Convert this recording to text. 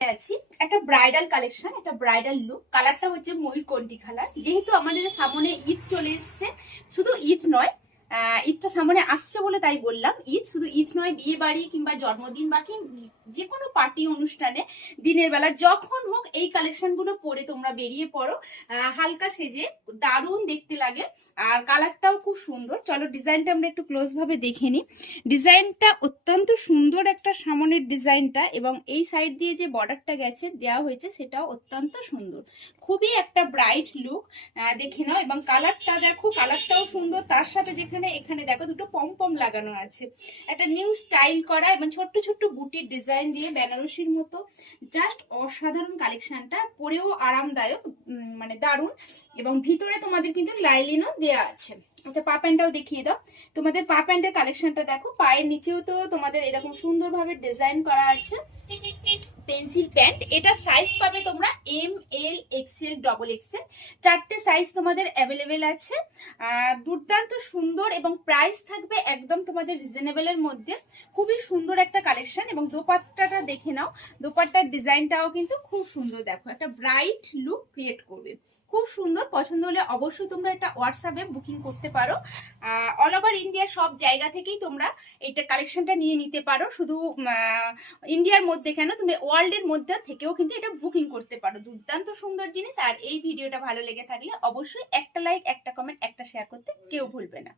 আছি একটা bridal collection, একটা ব্রাইডাল লুক। কালারটা হচ্ছে ময়ূরকণ্ঠী কালার। যেহেতু আমাদের সামনে ঈদ চলে এসছে, শুধু ঈদ নয়, ঈদটা সামনে আসছে বলে তাই বললাম। ঈদ শুধু ঈদ নয়, বিয়ে বাড়ি কিংবা জন্মদিন বা যে কোনো পার্টি অনুষ্ঠানে দিনের বেলা যখন হোক এই কালেকশন গুলো পরে তোমরা বেরিয়ে পড়ো, হালকা সেজে দারুণ দেখতে লাগে। আর কালারটাও খুব সুন্দর। চলো ডিজাইনটা আমরা একটু ক্লোজ ভাবে দেখে নিই। ডিজাইনটা অত্যন্ত সুন্দর, একটা সামনের ডিজাইনটা, এবং এই সাইড দিয়ে যে বর্ডারটা গেছে দেওয়া হয়েছে সেটাও অত্যন্ত সুন্দর। খুবই একটা ব্রাইট লুক, দেখে নাও। এবং কালারটা দেখো, কালারটাও সুন্দর। তার সাথে এখানে দেখো দুটো পম লাগানো আছে, একটা নিউ স্টাইল করা এবং ছোট্ট ছোট্ট বুটির ডিজাইন দিয়ে বেনারসির মতো। জাস্ট অসাধারণ কালেকশনটা, পরেও আরামদায়ক, মানে দারুণ। এবং ভিতরে তোমাদের কিন্তু লাইলিনও দেয়া আছে। আচ্ছা, পা প্যান্টটাও দেখিয়ে দাও। তোমাদের পা প্যান্টের কালেকশনটা দেখো, পায়ের নিচেও তো তোমাদের এরকম সুন্দরভাবে ডিজাইন করা আছে। পেন্সিল প্যান্ট, এটা সাইজ পাবে তোমরা এম, এল, এক্সেল, ডবল এক্সেল, চারটে সাইজ তোমাদের অ্যাভেলেবেল আছে। দুর্দান্ত সুন্দর, এবং প্রাইস থাকবে একদম তোমাদের রিজনেবলের মধ্যে। খুবই সুন্দর একটা কালেকশন। এবং দোপাট্টাটা দেখে নাও, দোপাট্টার ডিজাইনটাও কিন্তু খুব সুন্দর। দেখো, একটা ব্রাইট লুক ক্রিয়েট করবে, খুব সুন্দর। পছন্দ হলে অবশ্যই তোমরা এটা হোয়াটসঅ্যাপে বুকিং করতে পারো। অল ওভার ইন্ডিয়ার সব জায়গা থেকেই তোমরা এটা কালেকশনটা নিয়ে নিতে পারো। শুধু ইন্ডিয়ার মধ্যে কেন, তুমি ওয়ার্ল্ডের মধ্যে থেকেও কিন্তু এটা বুকিং করতে পারো। দুর্দান্ত সুন্দর জিনিস। আর এই ভিডিওটা ভালো লেগে থাকলে অবশ্যই একটা লাইক, একটা কমেন্ট, একটা শেয়ার করতে কেউ ভুলবে না।